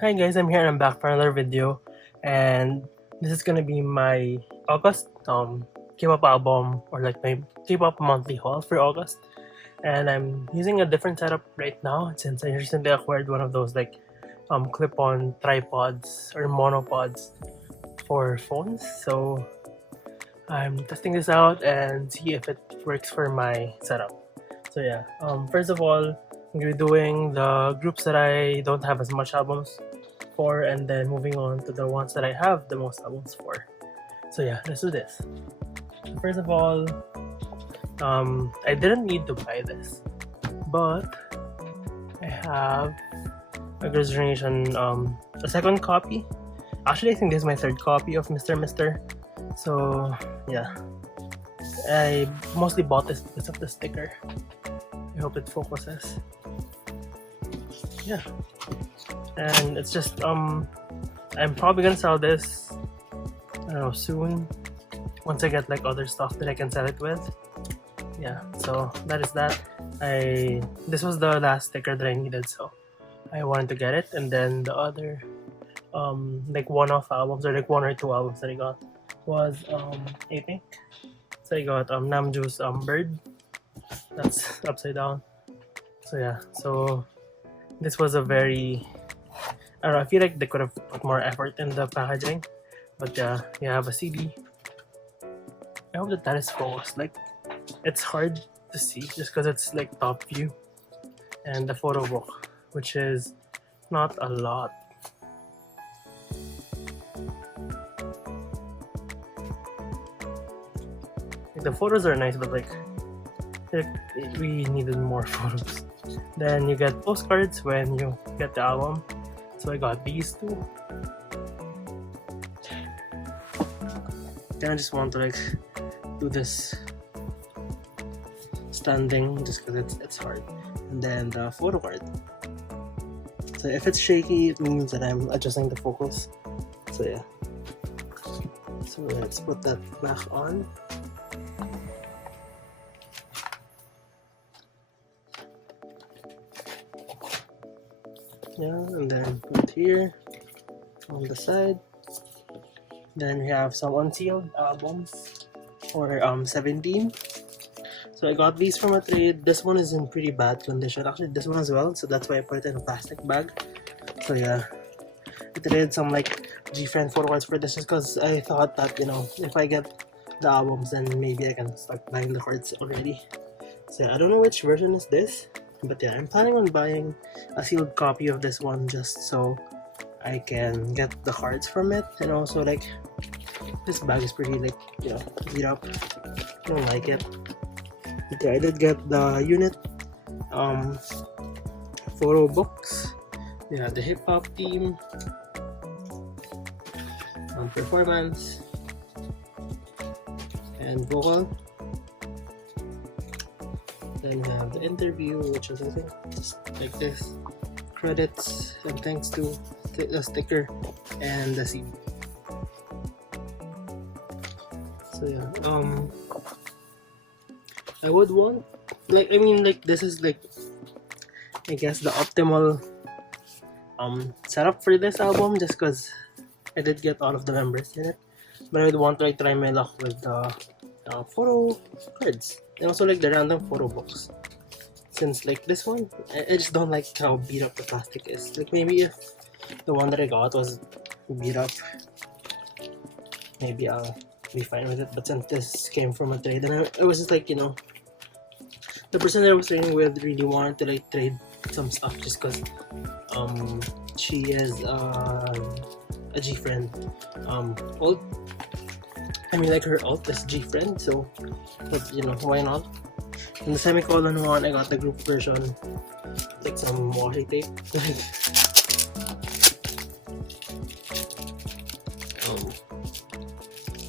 Hi guys, I'm here and I'm back for another video, and this is gonna be my August K-pop album, or like my K-pop monthly haul for August. And I'm using a different setup right now since I recently acquired one of those like clip-on tripods or monopods for phones. So I'm testing this out and see if it works for my setup. So yeah, first of all, I'm gonna be doing the groups that I don't have as much albums for, and then moving on to the ones that I have the most albums for. So yeah, let's do this. First of all, I didn't need to buy this, but I have a Girls' Generation a second copy. Actually, I think this is my third copy of Mr. Mister. So yeah, I mostly bought this because of the sticker. I hope it focuses. Yeah, and it's just I'm probably gonna sell this, I don't know, soon, once I get like other stuff that I can sell it with. Yeah, so that is that. This was the last sticker that I needed, so I wanted to get it. And then the other like one-off albums, or like one or two albums that I got was Apink. So I got Namjoon's Bird. That's upside down. So yeah, so this was a very, I don't know, I feel like they could have put more effort in the packaging. But yeah, you have a CD. I hope that is focused. Like, it's hard to see just because it's like top view. And the photo book, which is not a lot. Like, the photos are nice, but like we needed more photos. Then you get postcards when you get the album. So I got these two. Then I just want to like do this standing just because it's hard. And then the photo card. So if it's shaky, it means that I'm adjusting the focus. So yeah. So let's put that back on. Yeah, and then put here on the side. Then we have some unsealed albums for 17. So I got these from a trade. This one is in pretty bad condition. Actually, this one as well. So that's why I put it in a plastic bag. So yeah, I traded some like G-Friend photo cards for this just because I thought that, you know, if I get the albums, then maybe I can start buying the cards already. So yeah, I don't know which version is this, but yeah, I'm planning on buying a sealed copy of this one just so I can get the cards from it. And also, like, this bag is pretty, like, you know, beat up. I don't like it. But yeah, I did get the unit photo books. Yeah, the hip hop team, performance, and vocal. Then we have the interview, which is, I think, just like this. Credits and thanks to the sticker and the CD. So yeah, I would want, like, I mean, like, this is like, I guess, the optimal setup for this album, just because I did get all of the members in it. But I would want to like try my luck with the photo cards and also like the random photo books. Since like this one, I just don't like how beat up the plastic is. Like, maybe if the one that I got was beat up, maybe I'll be fine with it. But since this came from a trade, and I was just like, you know, the person that I was trading with really wanted to like trade some stuff just because she is a G-Friend alt. I mean, like, her alt is G-Friend, so, but you know, why not? In the semicolon one, I got the group version, like some washi tape.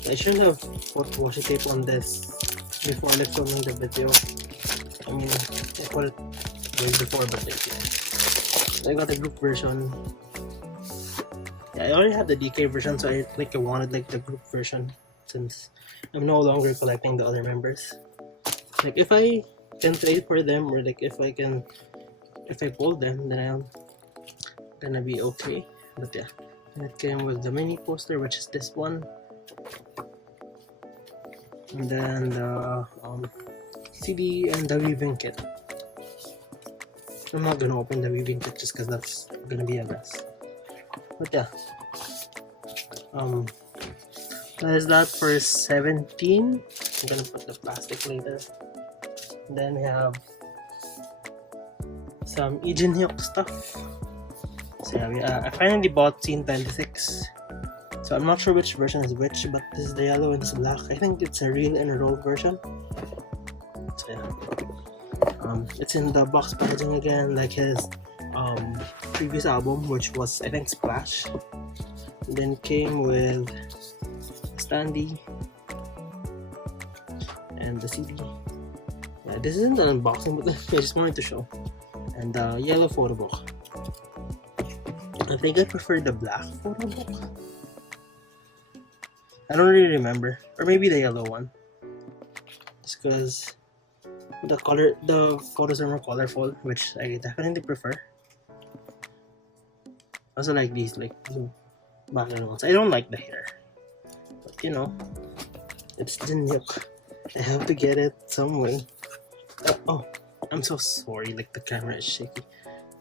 I shouldn't have put washi tape on this before like filming the video. I mean, I put it way before, but like, yeah. I got the group version. Yeah, I already have the DK version, so I wanted like the group version since I'm no longer collecting the other members. Like, if I can trade for them, or like if I pull them, then I'm gonna be okay. But yeah, and it came with the mini poster, which is this one, and then the CD and the weaving kit. I'm not gonna open the weaving kit just because that's gonna be a mess. But yeah, that is that for 17. I'm gonna put the plastic later. And then we have some Jinhyuk stuff. So yeah, I finally bought Scene 26. So I'm not sure which version is which, but this is the yellow and this is black. I think it's a reel and a roll version. So yeah, it's in the box packaging again, like his previous album, which was I think Splash. And then it came with standee and the CD. Yeah, this isn't an unboxing, but I just wanted to show. And the yellow photo book. I think I prefer the black photo book. I don't really remember, or maybe the yellow one. Just because the photos are more colorful, which I definitely prefer. I also like these like blue background ones. I don't like the hair, but you know, it's Jinhyuk. I have to get it some way. Oh, I'm so sorry. Like the camera is shaky.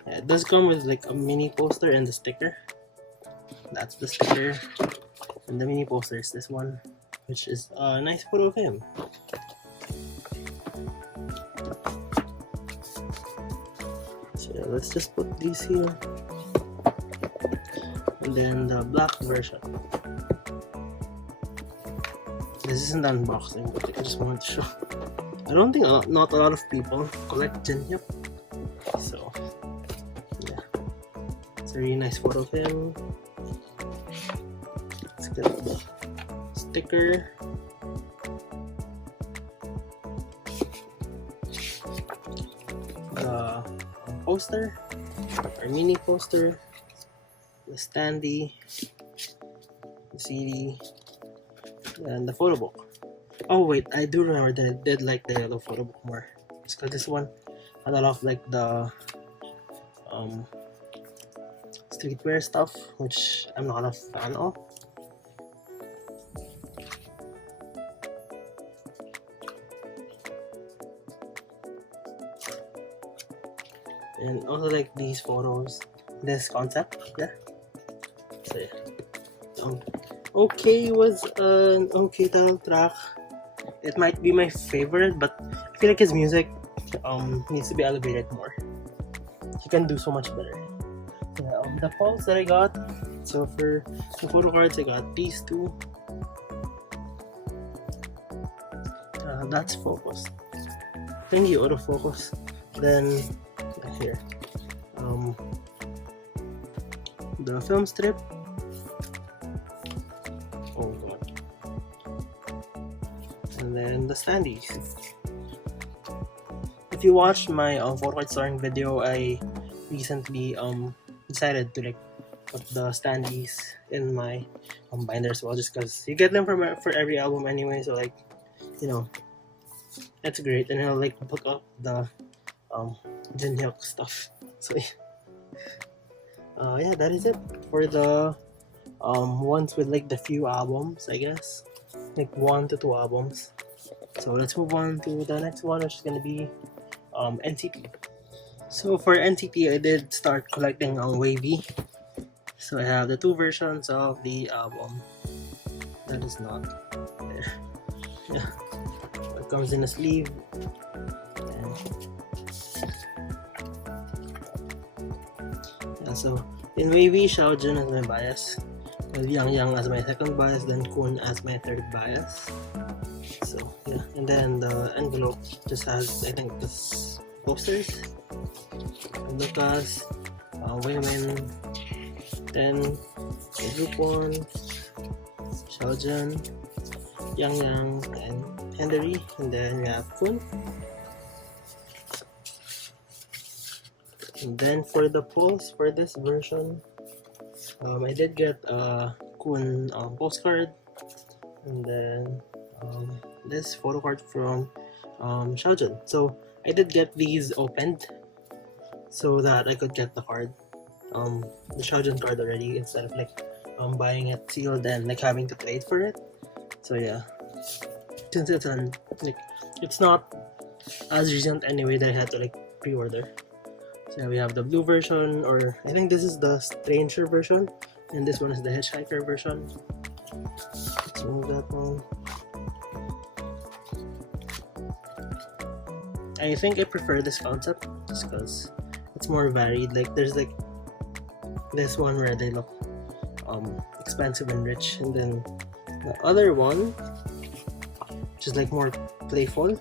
Yeah, it does come with like a mini poster and the sticker. That's the sticker. And the mini poster is this one, which is a nice photo of him. So yeah, let's just put these here. And then the black version. This isn't unboxing, but I just wanted to show. I don't think not a lot of people collect Jinhyuk. So yeah, it's a really nice photo of him. Let's get the sticker. The poster, or mini poster, the standee, the CD, and the photo book. Oh wait, I do remember that I did like the yellow photo book more. Just because this one had a lot of like the streetwear stuff, which I'm not a fan of. And also like these photos, this concept, yeah. So yeah. Okay was an okay title track. It might be my favorite, but I feel like his music needs to be elevated more. He can do so much better. Yeah, the polls that I got. So for the photo cards, I got these two. That's focused. Thank you, autofocus. Then here, the film strip. Oh god. And then the standees. If you watched my photo card storing video, I recently decided to like put the standees in my binder as well, just because you get them for every album anyway. So like, you know, that's great, and I'll like put up the Jinhyuk stuff. So yeah, that is it for the ones with like the few albums, I guess, like 1 to 2 albums. So let's move on to the next one, which is gonna be NCT. So for NCT, I did start collecting on WayV. So I have the 2 versions of the album. That is not there. Yeah, it comes in a sleeve. And yeah, so in WayV, Xiaojun as my bias, Yang as my second bias, then Kun as my third bias. So yeah, and then the envelope just has, I think, this posters. Lucas, Wayman, then Group 1, Xiaojun, Yang, and Henry, and then we have Kun. And then for the polls for this version, I did get a Kun postcard, and then this photo card from Xiaojun. So I did get these opened so that I could get the card, the Shojin card already instead of like buying it sealed and like having to trade for it. So yeah, since it's not as recent anyway that I had to like pre-order. So yeah, we have the blue version, or I think this is the Stranger version, and this one is the Hitchhiker version. Let's move that one. I think I prefer this concept just because it's more varied. Like there's like this one where they look expensive and rich, and then the other one which is like more playful.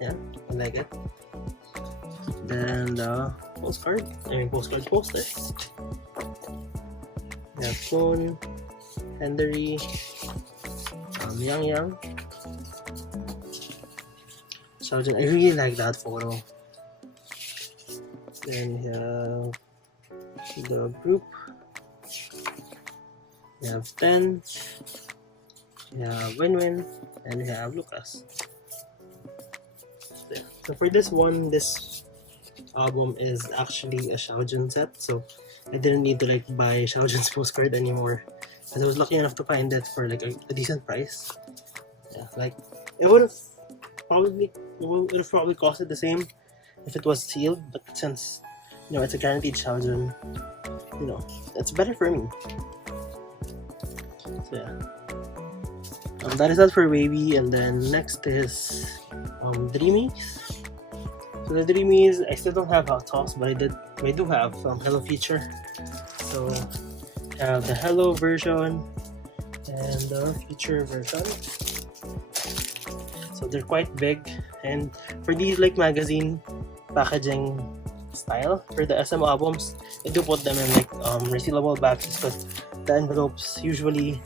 Yeah, I like it. Then the postcard poster. We have Clone, Hendery, Yang, Shojin. I really like that photo. Then we have the group. We have 10. We have Win-Win, and we have Lucas. So for this one, this album is actually a Shojin set, so I didn't need to like buy Shojin's postcard anymore, because I was lucky enough to find it for like a decent price. Yeah, like it would have probably costed the same if it was sealed, but since it's a guaranteed Shojin, it's better for me. So yeah, that is that for WayV, and then next is Dreamies. So the Dreamies, I still don't have hot sauce, but I do have Hello Future. So I have the Hello version and the Future version. So they're quite big, and for these like magazine packaging style for the SM albums, I do put them in like resealable bags because the envelopes usually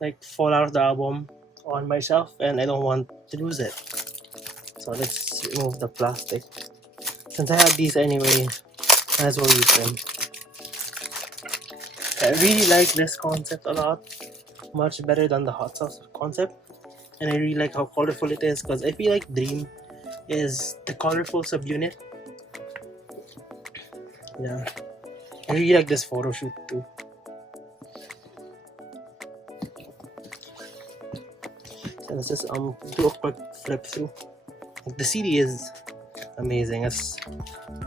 like fall out of the album on my shelf, and I don't want to lose it. So let's remove the plastic. Since I have these anyway, might as well use them. I really like this concept a lot, much better than the hot sauce concept, and I really like how colorful it is because I feel like Dream is the colorful subunit. Yeah, I really like this photo shoot too. So let's just do a quick flip through. The CD is amazing. It's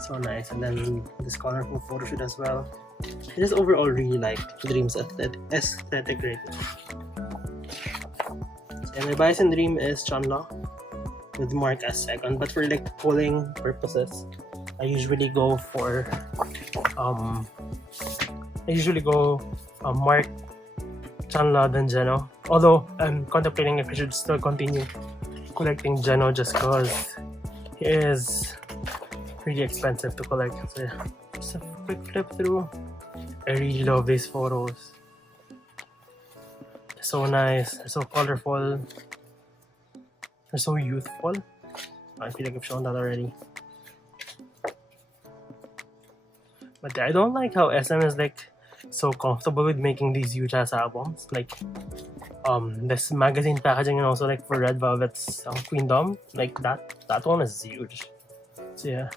so nice, and then this colorful photo shoot as well. I just overall really like Dream's aesthetic right now. And my bias in Dream is Chunla with Mark as second, but for like polling purposes, I usually go for Mark, Chunla, then Jeno. Although I'm contemplating if I should still continue collecting Jeno just because he is really expensive to collect. So yeah, just a quick flip through. I really love these photos. They're so nice, they're so colorful, they're so youthful. I feel like I've shown that already. But I don't like how SM is like so comfortable with making these huge ass albums. Like this magazine packaging, and also like for Red Velvet's Queendom, like that one is huge. So yeah,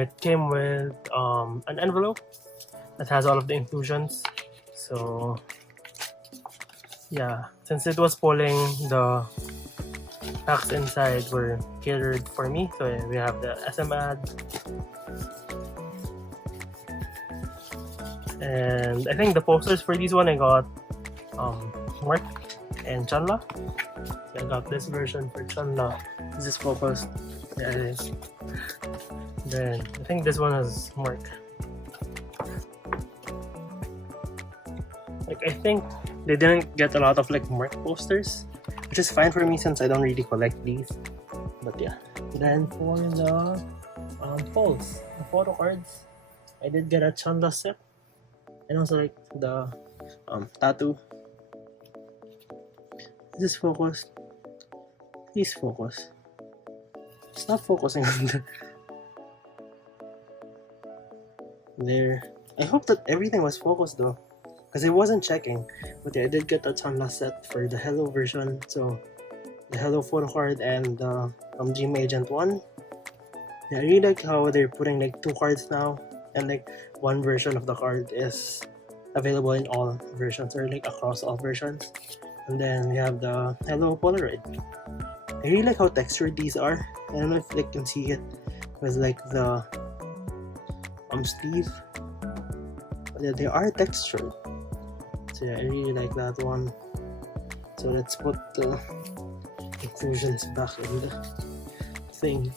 it came with an envelope that has all of the inclusions. So yeah, since it was polling, the packs inside were catered for me. So yeah, we have the SM ad, and I think the posters for these one I got Mark and Chunla. So I got this version for Chunla. This is focused. Yeah, it is. Then I think this one is Mark. Like I think they didn't get a lot of like Mark posters, which is fine for me since I don't really collect these. But yeah. Then for the polls, the photo cards, I did get a Chunla set, and also like the tattoo. Just focus. Please focus. It's not focusing on the there. I hope that everything was focused though, because I wasn't checking. But yeah, I did get the Chunla set for the Hello version. So the Hello photo card and the Dream Agent one. Yeah, I really like how they're putting like 2 cards now, and like one version of the card is available in all versions or like across all versions. And then we have the Hello Polaroid. I really like how textured these are. I don't know if you can see it with like the sleeve. But yeah, they are textured. So yeah, I really like that one. So let's put the inclusions back in the thing.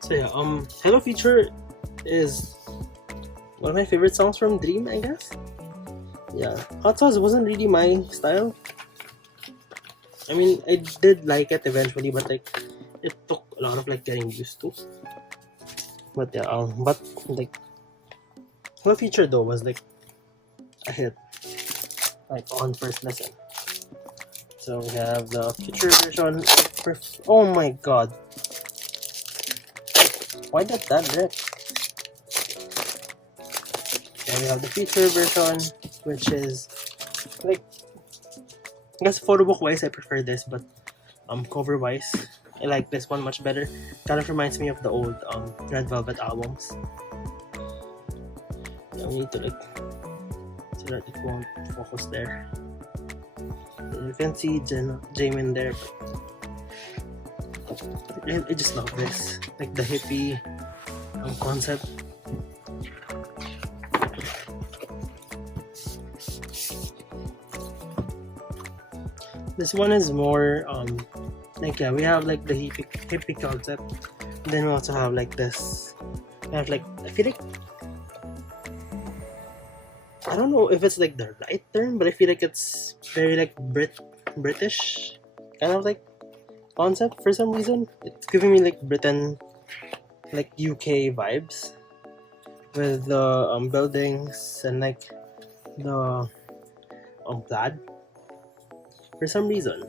So yeah, Hello Future is one of my favorite songs from Dream, I guess. Yeah, Hot Sauce wasn't really my style. I mean, I did like it eventually, but like it took a lot of like getting used to. But yeah, but like Hello Future though was like a hit, like on first listen. So we have the Future version. Oh my god. Why did that rip? And we have the Future version, which is like, I guess photo book wise I prefer this, but cover wise I like this one much better. Kind of reminds me of the old Red Velvet albums. Yeah, we need to like so that it won't focus there. You can see Jamin there, but I just love this, like the hippie concept. This one is more like, yeah, we have like the hippie concept. And then we also have like this kind of like, I feel like, I don't know if it's like the right term, but I feel like it's very like British kind of like concept for some reason. It's giving me like Britain, like UK vibes with the buildings and like the plaid for some reason.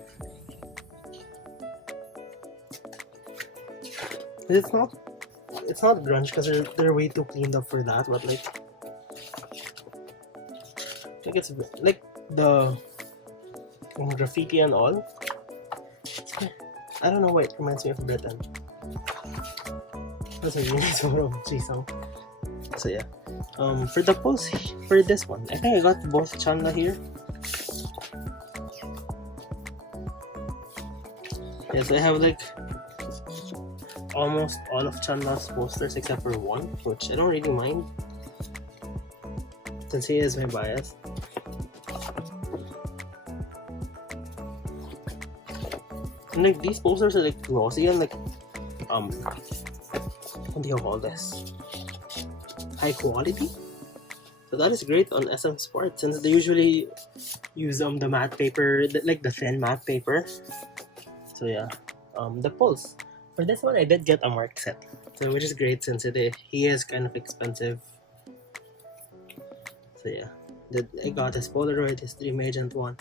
It's not grunge because they're way too cleaned up for that, but like I think it's like the graffiti and all. I don't know why it reminds me of Britain. That's a really sort of song. So yeah, for the pose for this one, I think I got both Chanla here. Yes, I have like almost all of Chanla's posters except for one, which I don't really mind since he is my bias. And like these posters are like glossy and like what do you call this? High quality. So that is great on SM Sports since they usually use the matte paper, like the thin matte paper. So yeah, the pulse. For this one, I did get a mark set, so which is great since he is kind of expensive. So yeah, I got his Polaroid, his Dream Agent one,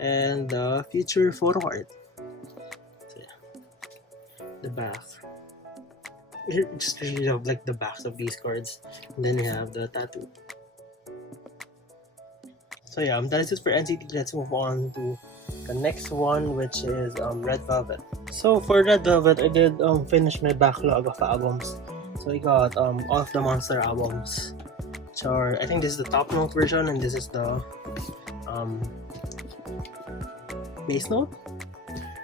and the Future photo card. So yeah, the back. I just really love like the backs of these cards, and then we have the tattoo. So yeah, that is it for NCT. Let's move on to the next one, which is Red Velvet. So for Red Velvet, I did finish my backlog of albums. So I got all of the Monster albums, which are, I think this is the top note version and this is the bass note,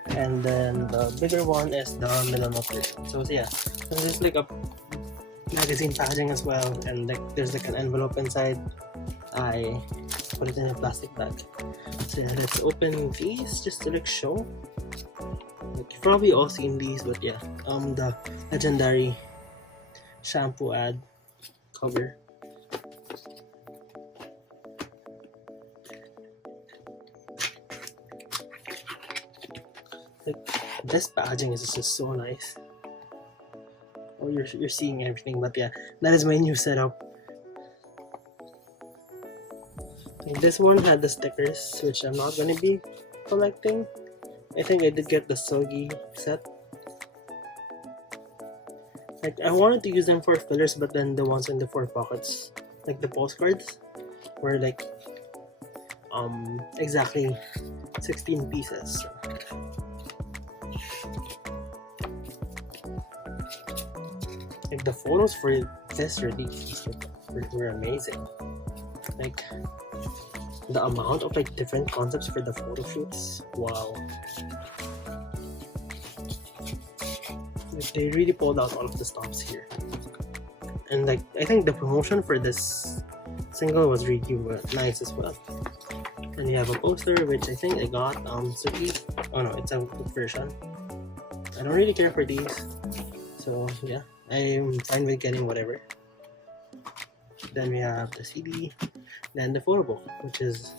and then the bigger one is the middle note version. So yeah, so there's like a magazine packaging as well, and like there's like an envelope inside. I put it in a plastic bag. So yeah, let's open these just to like show. Like, you've probably all seen these, but yeah, the legendary shampoo ad cover. Like, this packaging is just so nice. Oh, you're seeing everything, but yeah, that is my new setup. And this one had the stickers, which I'm not gonna be collecting. I think I did get the Soggy set. Like, I wanted to use them for fillers, but then the ones in the 4 pockets, like the postcards, were like exactly 16 pieces. Like the photos for this release were amazing. Like the amount of like different concepts for the photo shoots, wow. Like, they really pulled out all of the stops here. And like I think the promotion for this single was really nice as well. And we have a poster which I think I got Suki. Oh no, it's a book version. I don't really care for these, so yeah, I'm fine with getting whatever. Then we have the CD, then the photo book, which is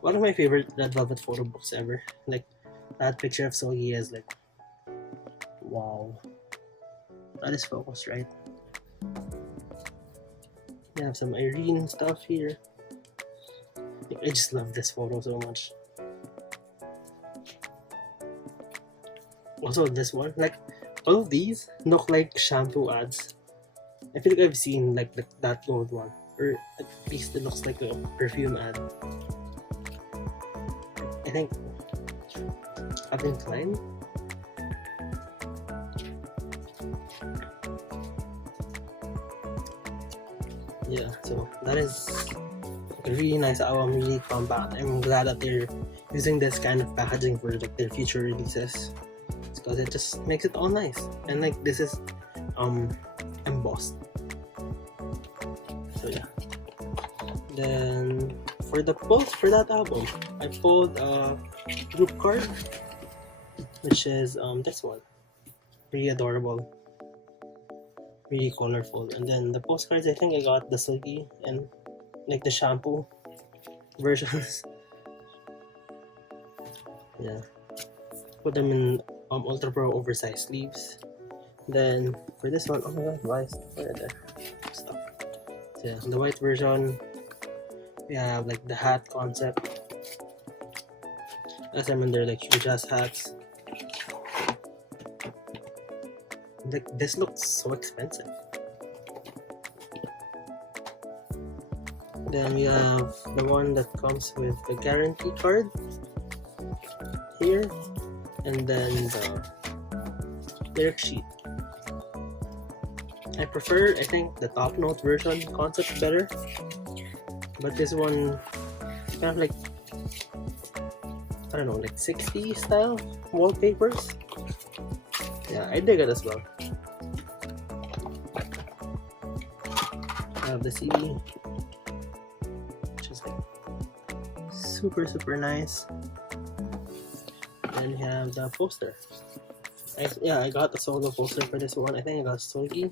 one of my favorite Red Velvet photo books ever. Like that picture of Sogi is like, wow, that is focused, right? We have some Irene stuff here. I just love this photo so much. Also this one, like all of these look like shampoo ads. I feel like I've seen like that gold one, or at least it looks like a perfume ad. I think Apink. Yeah, so that is a really nice album, really compact. I'm glad that they're using this kind of packaging for like their future releases, because it just makes it all nice. And like this is embossed. So yeah. Then for the post for that album, I pulled a group card, which is this one. Really adorable. Really colorful. And then the postcards, I think I got the Silky and like the shampoo versions. Yeah, put them in Ultra Pro oversized sleeves. Then for this one, oh my god, why is there stuff? So yeah, the white version, we have like the hat concept. As I remember, like huge ass hats. Like this looks so expensive. Then we have the one that comes with the guarantee card here, and then the lyric sheet. I prefer, I think, the top note version concept better, but this one kind of like, I don't know, like 60s style wallpapers. Yeah, I dig it as well. I have the CD, which is like super nice. And we have the poster. I got the solo poster for this one. I think I got Solgi.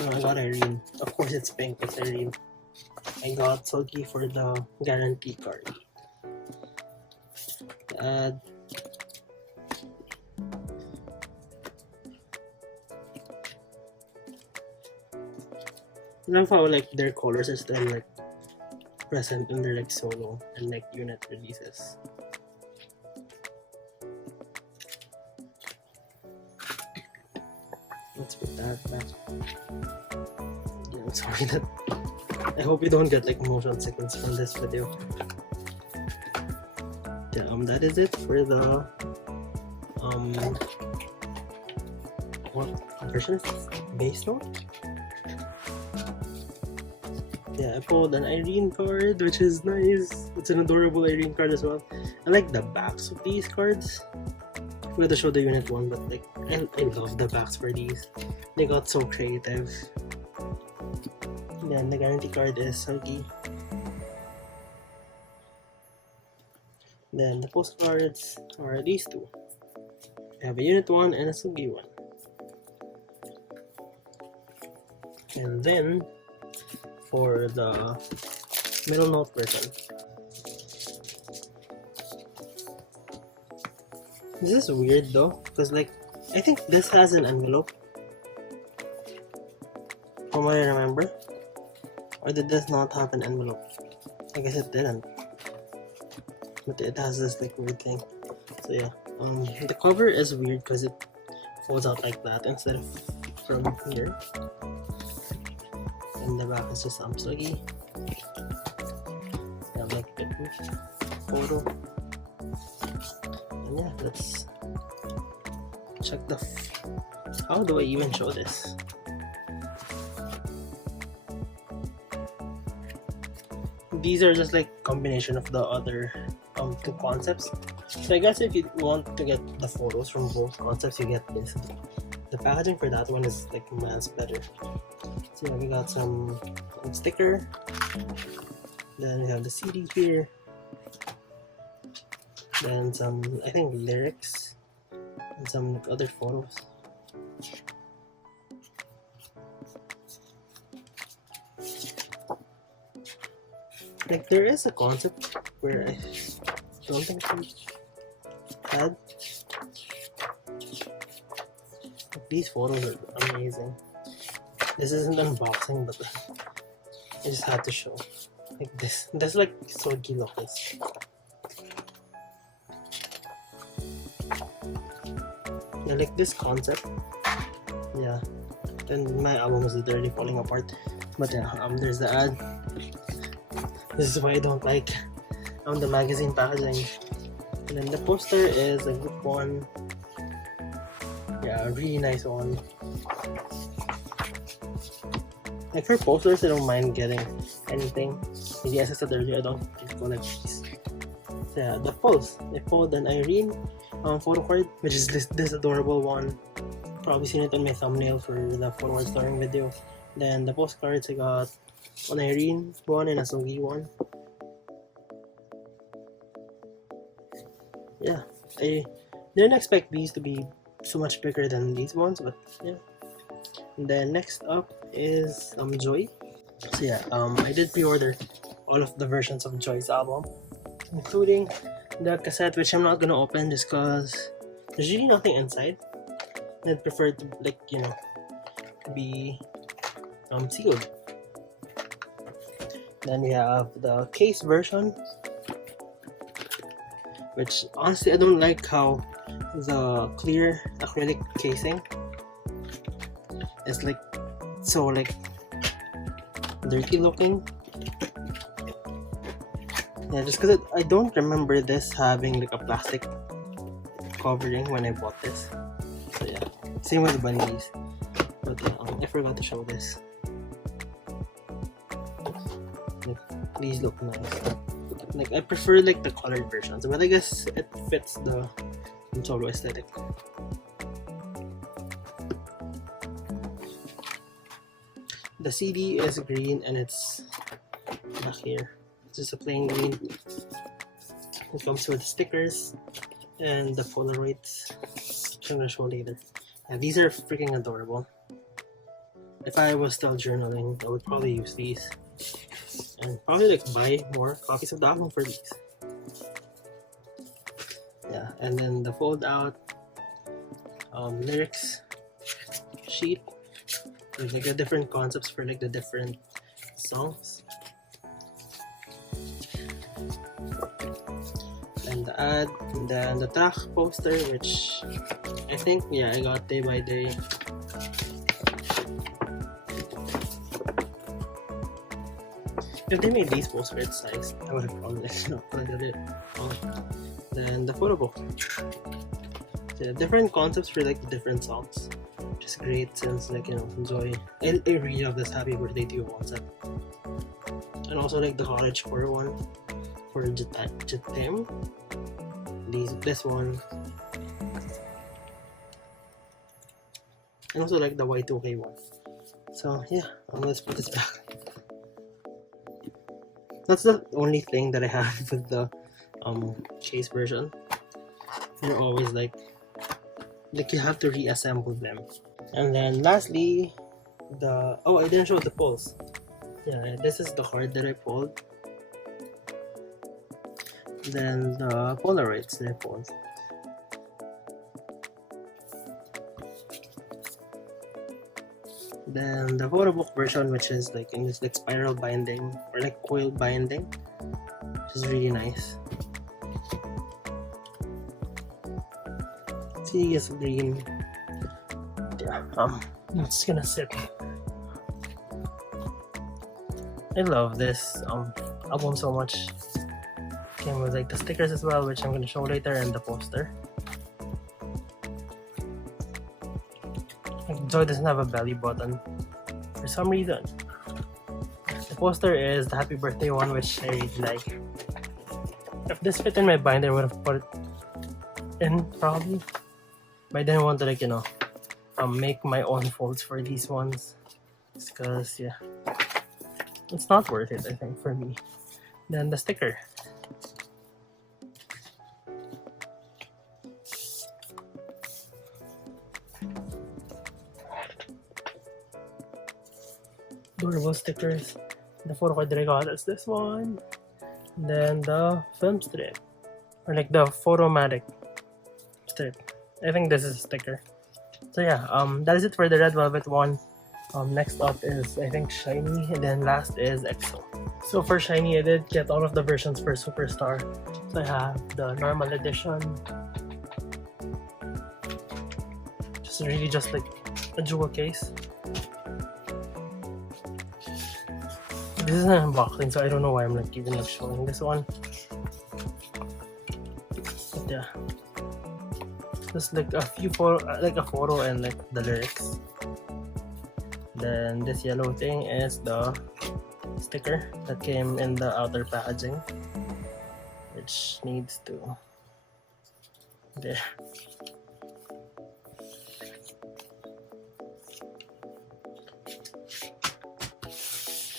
No, I got Irene. Of course it's pink, it's Irene. I got Solgi for the guarantee card. I love how like their colors are still like present in their like solo and like unit releases. Let's put that back. Yeah, I'm sorry that I hope you don't get like motion sickness from this video. Yeah, that is it for the what version is this? Base note? Yeah, I pulled an Irene card, which is nice. It's an adorable Irene card as well. I like the backs of these cards. I'm going to show the unit one, but like I love the backs for these. They got so creative. Then the guarantee card is Sugi. Then the postcards are these two. We have a unit one and a Sugi one. And then for the middle note version, this is weird though, because like I think this has an envelope from what I remember, or did this not have an envelope? I guess it didn't, but it has this like weird thing. So yeah, the cover is weird because it folds out like that instead of from here. And the back is just Sluggy. I have like photo. And yeah, let's check the. How do I even show this? These are just like combination of the other two concepts. So I guess if you want to get the photos from both concepts, you get this. The packaging for that one is like miles better. So yeah, we got some sticker. Then we have the CD here. Then some, I think, lyrics and some other photos. Like there is a concept where I don't think we had. These photos are amazing. This isn't unboxing, but I just had to show. Like this. That's like so gilokis. Yeah, like this concept. Yeah. And my album is literally falling apart. But yeah, there's the ad. This is why I don't like the magazine packaging. And then the poster is a group one. Yeah, a really nice one. Like for posters, I don't mind getting anything. Maybe as I said earlier, I don't collect these. So yeah, the pose. I pulled an Irene photo card, which is this adorable one. Probably seen it on my thumbnail for the photo card storing video. Then the postcards, I got an Irene one and a Sogi one. Yeah, I didn't expect these to be so much bigger than these ones, but yeah. And then next up is Joy. So yeah, I did pre-order all of the versions of Joy's album, including the cassette, which I'm not gonna open just cause there's really nothing inside. I'd prefer to, like, you know, be sealed. Then we have the case version, which honestly I don't like how the clear acrylic casing is like so like dirty looking. Yeah, just because I don't remember this having like a plastic covering when I bought this. So yeah, same with the bunnies. But yeah, I forgot to show this. Like, these look nice. Like I prefer like the colored versions, but I guess it fits the solo aesthetic. The CD is green and it's back here. It's just a plain green. It comes with stickers and the Polaroids, which I'm gonna show later. Yeah, these are freaking adorable. If I was still journaling, I would probably use these. And probably like buy more copies of the album for these. Yeah, and then the fold out lyrics sheet with like the different concepts for like the different songs. And the ad, and then the track poster, which I think, yeah, I got day by day. If they made these postcard size, I would have probably collected it. Then the photo book. So different concepts for like the different songs, which is great since, like, you know, enjoy. I really love this Happy Birthday to You concept, and also like the college core one for Jitem. This one, and also like the Y2K one. So yeah, let's put this back. That's the only thing that I have with the case version. They're always like you have to reassemble them. And then lastly, I didn't show the pulls. Yeah, this is the card that I pulled. Then the Polaroids that I pulled. Then the photo book version, which is like in this like spiral binding or like coil binding, which is really nice. See, it's green. Yeah, I'm just gonna sip. I love this album so much. Came with like the stickers as well, which I'm gonna show later, and the poster. Like, Joy doesn't have a belly button for some reason. The poster is the happy birthday one, which I really like. If this fit in my binder, I would have put it in probably. But I didn't want to, like, make my own folds for these ones. Just because, yeah, it's not worth it, I think, for me. Then the sticker. Adorable stickers. The photo card that I got is this one. Then the film strip, or like the photomatic strip. I think this is a sticker. So yeah, that is it for the red velvet one. Next up is, I think, SHINee, and then last is EXO. So for SHINee, I did get all of the versions for Superstar. So I have the normal edition, just like a jewel case. This is an unboxing, so I don't know why I'm like even like showing this one. But yeah, just like a few photo and like the lyrics. Then this yellow thing is the sticker that came in the outer packaging, which needs to there.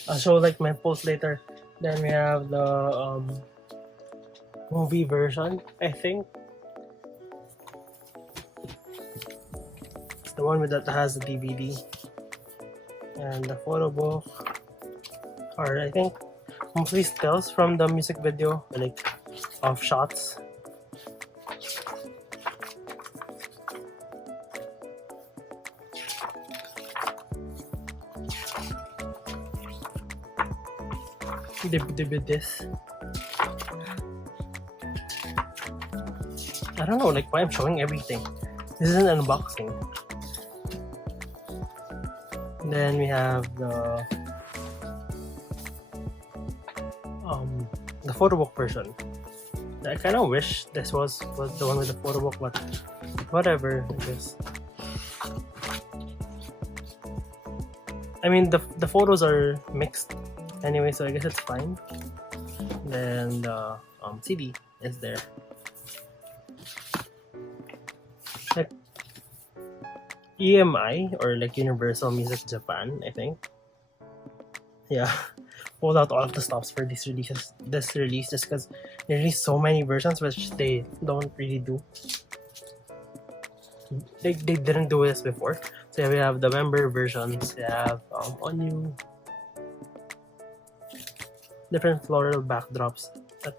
I'll show like my post later. Then we have the movie version, I think. It's the one that has the DVD. And the photo book, or I think mostly stills from the music video, like of shots. This. I don't know, like, why I'm showing everything. This is an unboxing. Then we have the photo book version. I kind of wish this was the one with the photo book, but whatever. I mean, the photos are mixed anyway, so I guess it's fine. Then the CD is there. Like EMI, or like Universal Music Japan, I think. Yeah, pulled out all of the stops for this release just because they released so many versions, which they don't really do. They didn't do this before. So yeah, we have the member versions. We have on you, different floral backdrops at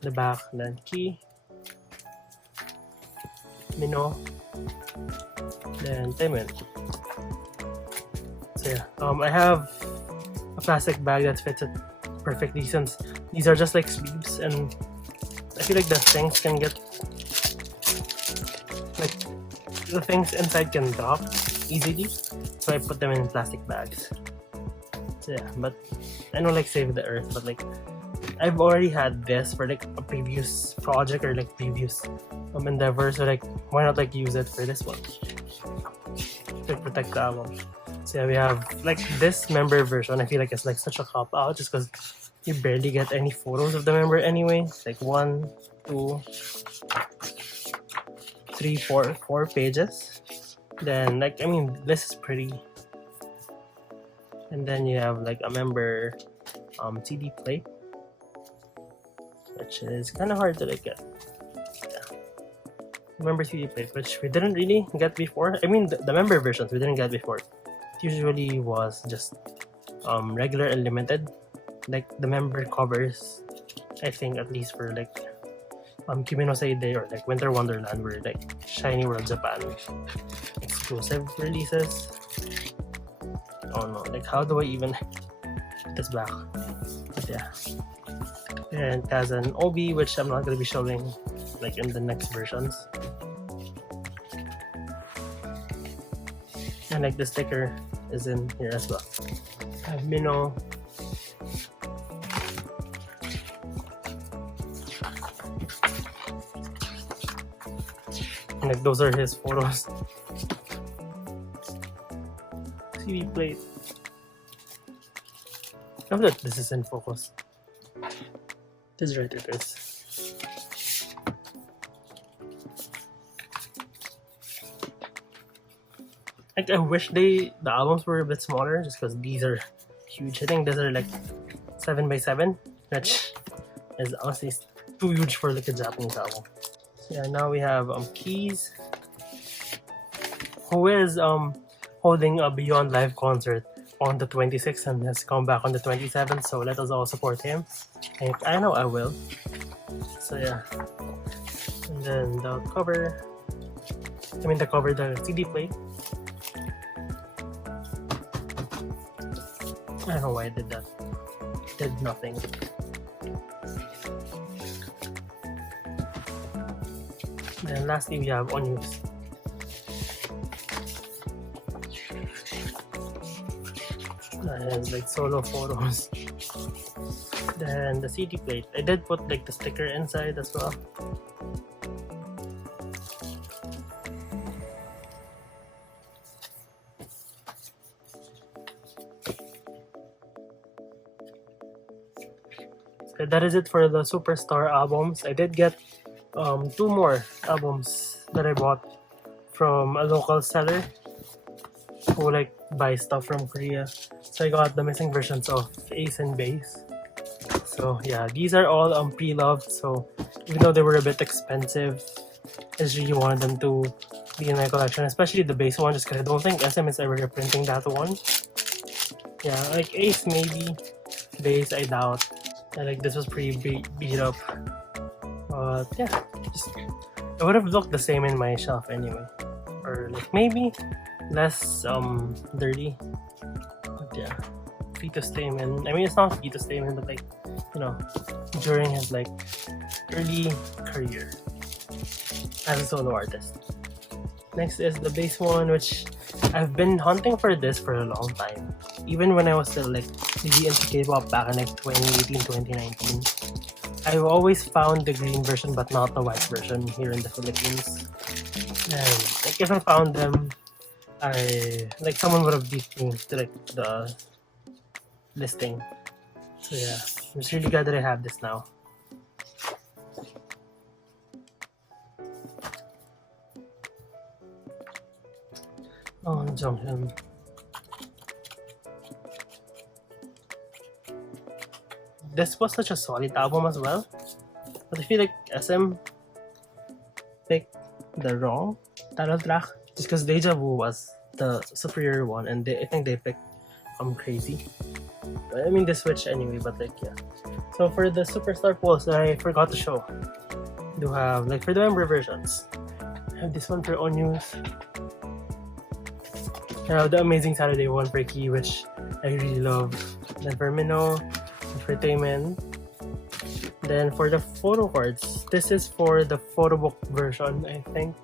the back, and then key, Mino, then Temen. So yeah, I have a plastic bag that fits it perfectly, since these are just like sleeves, and I feel like the things can get, like, the things inside can drop easily, so I put them in plastic bags. So yeah, but I don't like save the earth, but like I've already had this for like a previous project or like previous endeavor, so like why not like use it for this one to protect the album. So yeah, we have like this member version. I feel like it's like such a cop out just because you barely get any photos of the member anyway. It's like 1, 2, 3, 4 pages. Then like, I mean, this is pretty. And then you have like a member CD plate, which is kind of hard to like get. Yeah. Member CD plate, which we didn't really get before. I mean, the member versions we didn't get before. It usually was just regular and limited. Like the member covers, I think, at least for like Kimi no Seidei or like Winter Wonderland, were like SHINee World Japan exclusive releases. Oh no, like how do I even put this back? But yeah. And it has an OB, which I'm not going to be showing like in the next versions. And like the sticker is in here as well. I have Mino. Like those are his photos. CD plate. I hope that this is in focus. This is right, it is. Like I wish the albums were a bit smaller, just because these are huge. I think these are like 7x7, which is honestly too huge for like a Japanese album. So yeah, now we have Keys, who is holding a Beyond Live concert on the 26th and has come back on the 27th. So let us all support him. And I know I will. So yeah, and then the cover. The CD plate. I don't know why I did that. Did nothing. Then lastly we have Onus. That has like solo photos. Then the CD plate. I did put like the sticker inside as well. So that is it for the Superstar albums. I did get 2 more albums that I bought from a local seller who like buy stuff from Korea. So I got the missing versions of Ace and Base. So yeah, these are all pre-loved. So even though they were a bit expensive, I just really wanted them to be in my collection, especially the base one, just because I don't think SM is ever reprinting that one. Yeah, like Ace maybe, Base I doubt. And like this was pretty beat up. But yeah, it would have looked the same in my shelf anyway, or like maybe less dirty. But yeah, Fetus Stamen. I mean, it's not Fetus Stamen, but like, you know, during his like early career as a solo artist. Next is the base one, which I've been hunting for this for a long time. Even when I was still like really into K-pop back in like 2018, 2019. I've always found the green version but not the white version here in the Philippines. And like if I found them, someone would have beat me to like the listing. So yeah, I'm just really glad that I have this now. Oh, Jonghyun. This was such a solid album as well, but I feel like SM picked the wrong title track just because Deja Vu was the superior one, and I think they picked Crazy. I mean, they switched anyway, but like yeah. So for the Superstar polls that I forgot to show, I do have like for the member versions, I have this one for Onus. I have the Amazing Saturday one for Key, which I really love. Then for Minho, for Taemin. Then for the photo cards, this is for the photo book version, I think.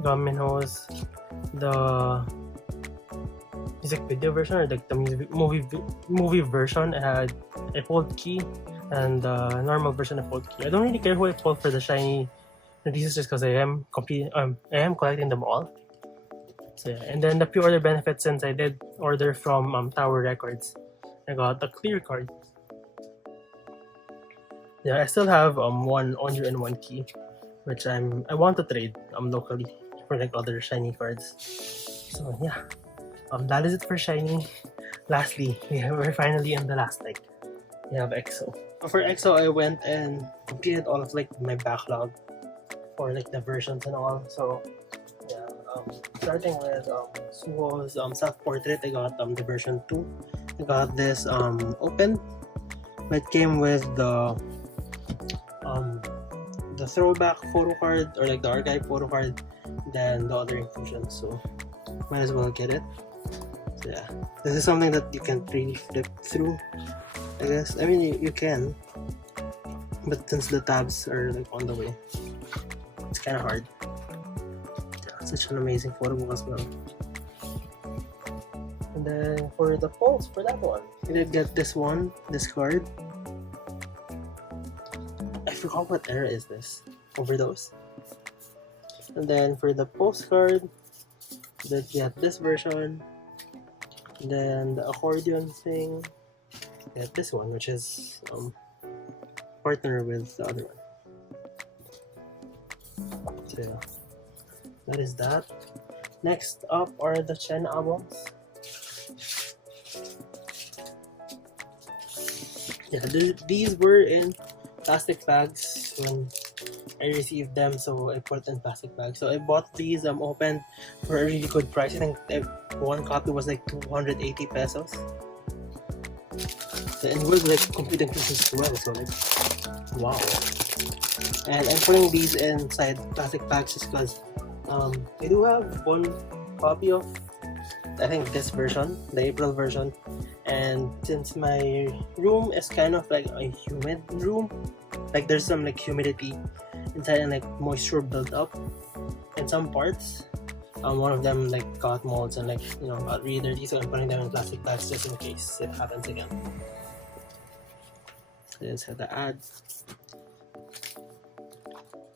The Minho's, the music video version, or like the movie version. I had I pulled Key, and the normal version I pulled Key. I don't really care who I pulled for the SHINee releases, just because I am collecting them all. So yeah, and then the pre-order benefit, since I did order from Tower Records, I got a clear card. Yeah, I still have one Onyu and one Key, which I want to trade locally for like other SHINee cards. So yeah, that is it for SHINee. Lastly, we're finally in the last leg. We have EXO. So for EXO, I went and completed all of like my backlog for like the versions and all. So yeah, starting with Suho's self-portrait, I got the version 2. I got this open, but it came with the throwback photo card, or like the archive photo card, then the other inclusions, so might as well get it. So yeah, this is something that you can't really flip through, I guess. I mean, you can, but since the tabs are like on the way, it's kind of hard. Yeah, such an amazing photo book as well. And then for the polls for that one, I did get this card. I forgot what era is this. Overdose. And then for the postcard, that get this version. And then the accordion thing, get this one, which is partner with the other one. So yeah, that is that. Next up are the Chen albums. Yeah, these were in plastic bags when I received them, so I put in plastic bags. So I bought these opened for a really good price. I think one copy was like 280 pesos. So, and it was like complete inclusive as well, so like wow. And I'm putting these inside plastic bags just because I do have one copy of, I think, this version, the April version. And since my room is kind of like a humid room, like there's some like humidity inside and like moisture built up in some parts, one of them like got molds and like, you know, got really dirty, so I'm putting them in plastic bags just in case it happens again. So I just have to add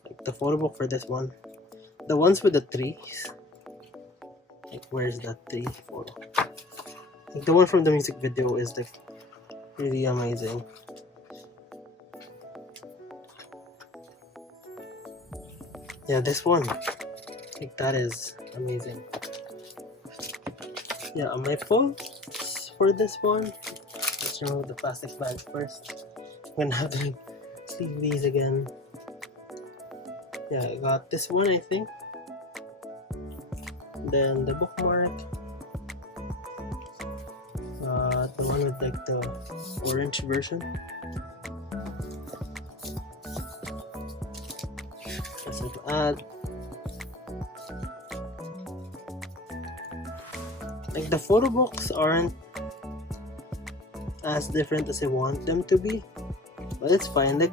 like the photo book for this one. The ones with the trees, like where's that tree photo? Like the one from the music video is like really amazing. Yeah, this one, like that is amazing. Yeah, my pulse for this one, let's remove the plastic bag first. I'm gonna have to sleeve these again. Yeah, I got this one, I think. Then the bookmark, the one with like the orange version. Let's have to add. Like the photo books aren't as different as I want them to be, but it's fine. Like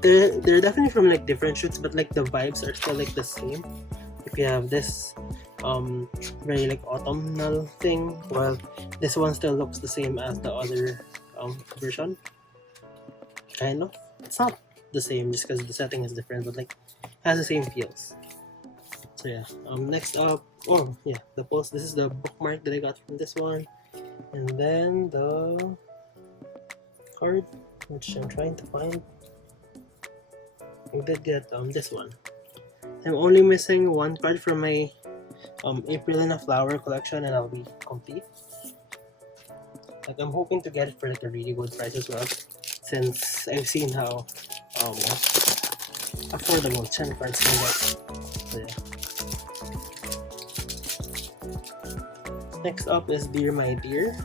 they're definitely from like different shoots, but like the vibes are still like the same. If you have this very like autumnal thing, while this one still looks the same as the other version, kind of. It's not the same just because the setting is different, but like has the same feels. So yeah, next up, oh yeah, the post. This is the bookmark that I got from this one, and then the card, which I'm trying to find. I did get this one. I'm only missing one card from my April in a Flower collection, and I'll be complete. Like I'm hoping to get it for like a really good price as well, since I've seen how affordable Chen cards can get. So yeah. Next up is Dear My Dear.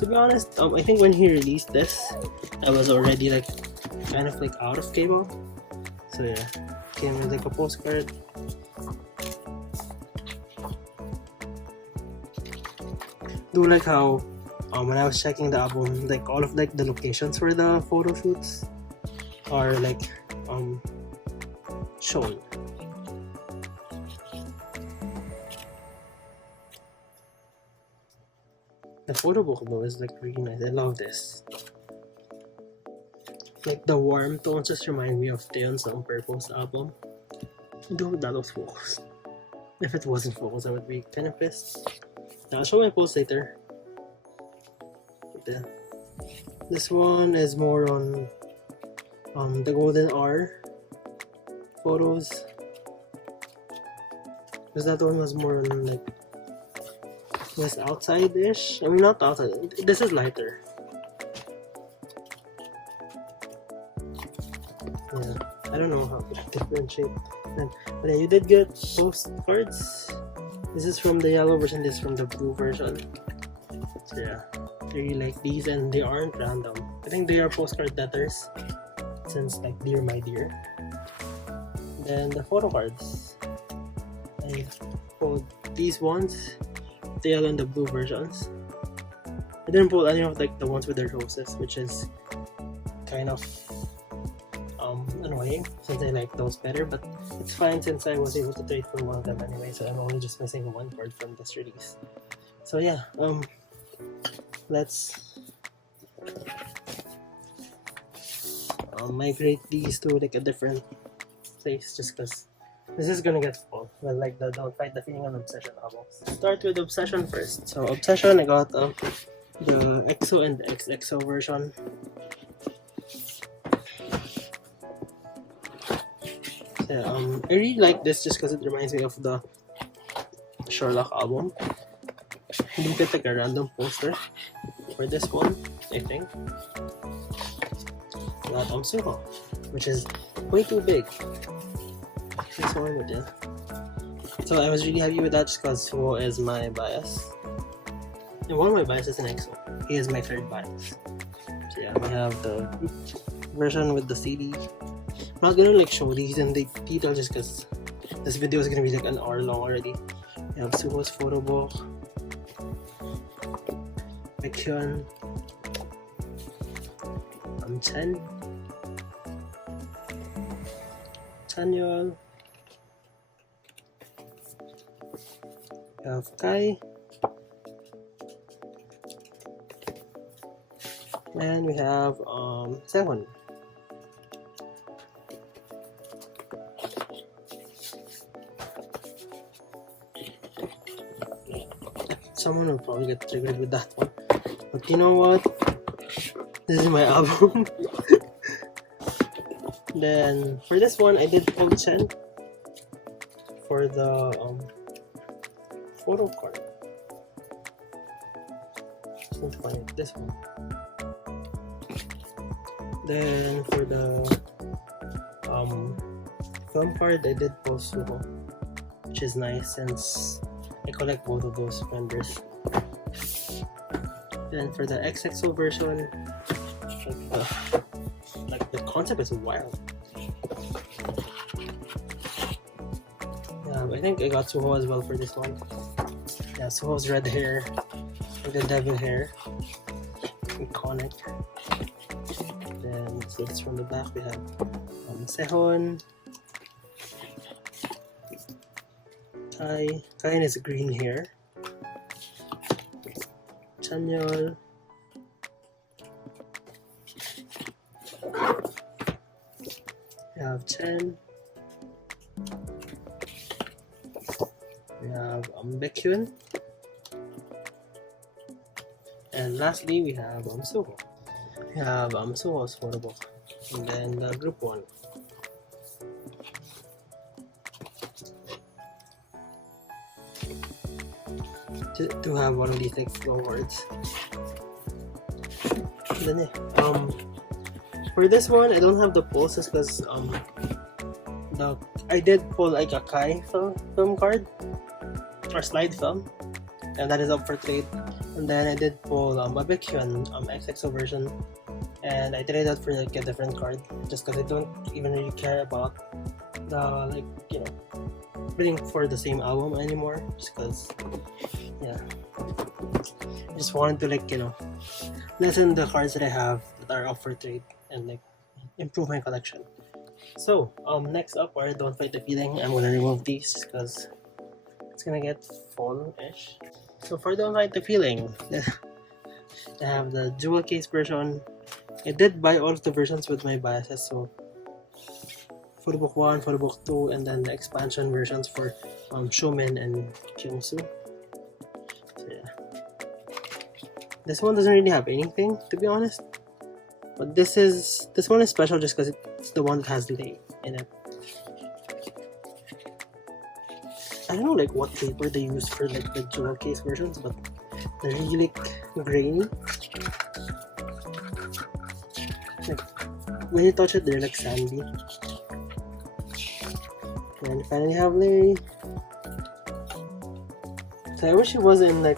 To be honest, I think when he released this, I was already like kind of like out of K-pop. So yeah, came with like a postcard. Do like how when I was checking the album, like all of like the locations for the photo shoots are like shown. The photo book though is like really nice. I love this. Like the warm tones just remind me of Taeyeon's Purple's album. Dude, that was focused. If it wasn't focused, I would be kind of pissed. I'll show my post later. Yeah. This one is more on the golden hour photos, because that one was more on like this outside-ish. I mean, not outside. This is lighter. Yeah, I don't know how to differentiate. But yeah, you did get postcards. This is from the yellow version. This is from the blue version. So yeah, I really like these, and they aren't random. I think they are postcard letters, since like Dear My Dear. Then the photo cards. I pulled these ones, the yellow and the blue versions. I didn't pull any of like the ones with the roses, which is kind of annoying since I like those better, but it's fine since I was able to trade for one of them anyway, so I'm only just missing one card from this release. So yeah, let's migrate these to like a different place just because this is gonna get full. Well, like the Don't Fight the Feeling on Obsession albums. Start with Obsession first. So Obsession, I got the EXO and XXO version. So, I really like this just because it reminds me of the Sherlock album. They did like a random poster for this one, I think. Got Suho, which is way too big. This one with it. So I was really happy with that just because Suho is my bias. And one of my biases in EXO. He is my third bias. So yeah, we have the version with the CD. I'm not gonna like show these in the detail just because this video is gonna be like an hour long already. We have Suho's photo book, Baekhyun, Chen, Chanyeol, we have Kai, and we have Sehun. Someone will probably get triggered with that one, but you know what? This is my album. Then for this one, I did pull Chen for the photo card. This one. Then for the film card, I did pull Suho, which is nice since I collect both of those members. Then for the XXO version, like the concept is wild. Yeah, I think I got Suho as well for this one. Yeah, Suho's red hair with the devil hair, iconic. Then so this from the back we have Sehun, Kai is green hair, Chanyeol, we have Chen, we have Baekhyun, and lastly we have Suho. We have Suho's photo book, and then the group one. To have one of these like flow words. And then for this one I don't have the pulses because I did pull like a Kai film card or slide film, and that is up for trade. And then I did pull Baekhyun XXO version, and I traded out for like a different card just because I don't even really care about the bidding for the same album anymore, just because yeah, I just wanted to lessen the cards that I have that are up for trade and improve my collection. So next up are Don't Fight the Feeling. I'm gonna remove these because it's gonna get full-ish. So for Don't Fight the Feeling, I have the jewel case version. I did buy all of the versions with my biases, so photo book 1, photo book 2, and then the expansion versions for Showman and Kyungsu. So yeah, this one doesn't really have anything, to be honest, but this one is special just because it's the one that has Lay in it. I don't know what paper they use for the jewel case versions, but they're really grainy. When you touch it, they're sandy. And finally have Lay. So I wish he was in the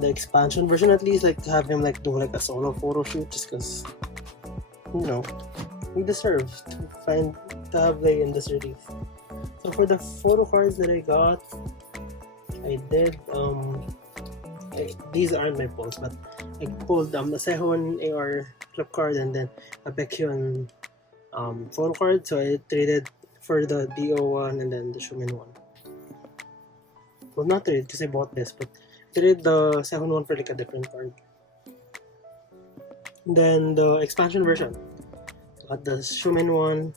expansion version at least, to have him do a solo photo shoot, just because he deserves to have Lay in this release. So for the photo cards that I got, I did these aren't my pulls, but I pulled the Sehun AR club card and then a Baekhyun photo card, so I traded for the DO one and then the Shumin one. Well, not trade because I bought this, but I traded the Sehun one for a different card. And then the expansion version, got the Shumin one,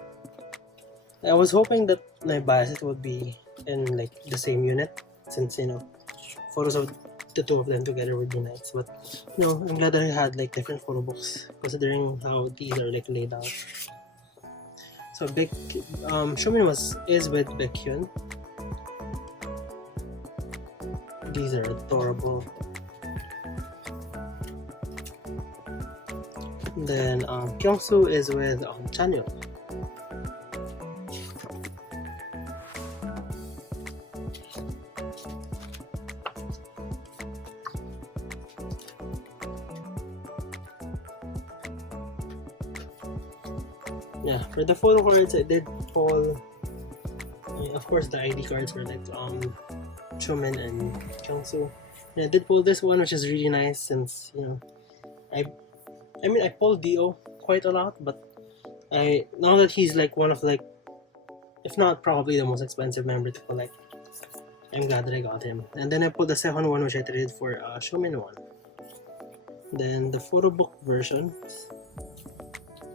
I was hoping that my biases would be in like the same unit, since photos of the two of them together would be nice. But I'm glad that I had like different photo books, considering how these are like laid out. So Xiumin is with Baekhyun. These are adorable. Then Kyungsu is with Chanyeol. Yeah, for the photo cards, I did pull. Of course, the ID cards were like Xiumin and Kyungsu. And I did pull this one, which is really nice, since I pulled Dio quite a lot, but now that he's like one of like, if not probably the most expensive member to collect, I'm glad that I got him. And then I pulled the Sehun one, which I traded for Xiumin one. Then the photo book version.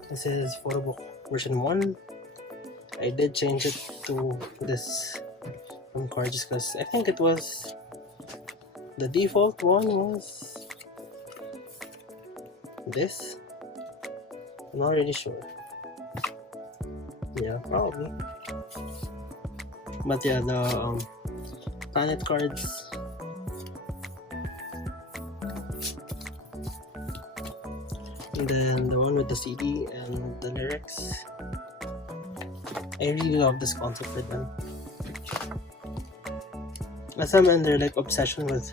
This is photo book version 1. I did change it to this card just because I think it was the default one was this. I'm not really sure. Yeah, probably. But yeah, the planet cards. And then the one with the CD and the lyrics. I really love this concept for them. As I'm in their like obsession with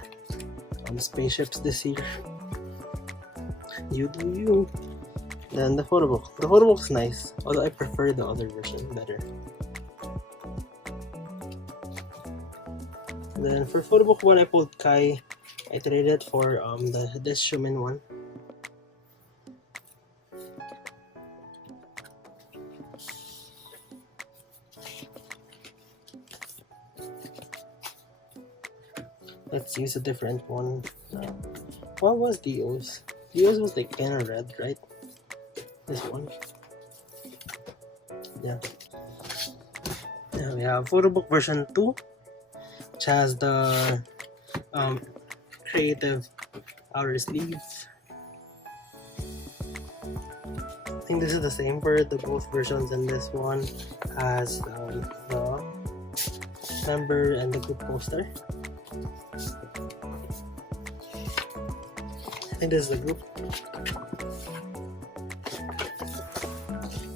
spaceships this year. You do you. Then the photo book. The photo book's nice, although I prefer the other version better. Then for photo book 1, I pulled Kai. I traded it for this Xiumin one. Let's use a different one. What was Dio's? Dio's was like kind of red, right? This one. Yeah. Now we have photo book version 2, which has the creative outer sleeve. I think this is the same for the both versions, and this one has the member and the group poster. I think this is the group.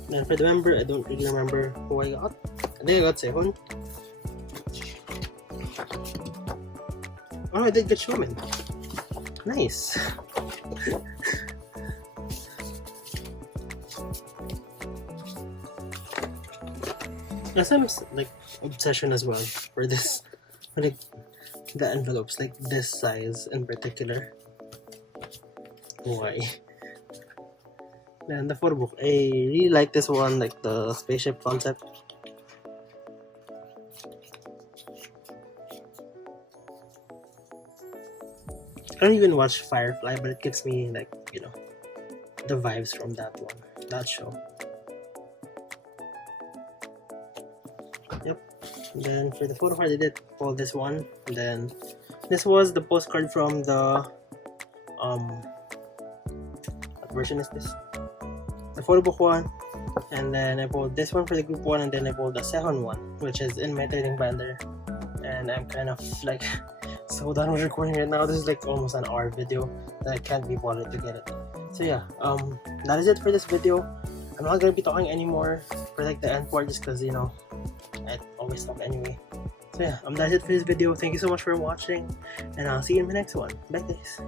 Then for the member, I don't really remember who I got. I think I got Sehun. Oh, I did get Xiumin. Nice. SM's like obsession as well for this, for like the envelopes, like this size in particular. Why? And the photo book, I really like this one, like the spaceship concept. I don't even watch Firefly, but it gives me like the vibes from that show. Yep. And then for the photo card, I did pull this one. And then this was the postcard from the what version is this? The photo book one. And then I pulled this one for the group one, and then I pulled the second one, which is in my trading binder. And I'm kind of like so done with recording right now. This is like almost an hour video that I can't be bothered to get it. So yeah, that is it for this video. I'm not gonna be talking anymore for like the end part, just because I always talk anyway. So yeah, that's it for this video. Thank you so much for watching, and I'll see you in the next one. Bye guys.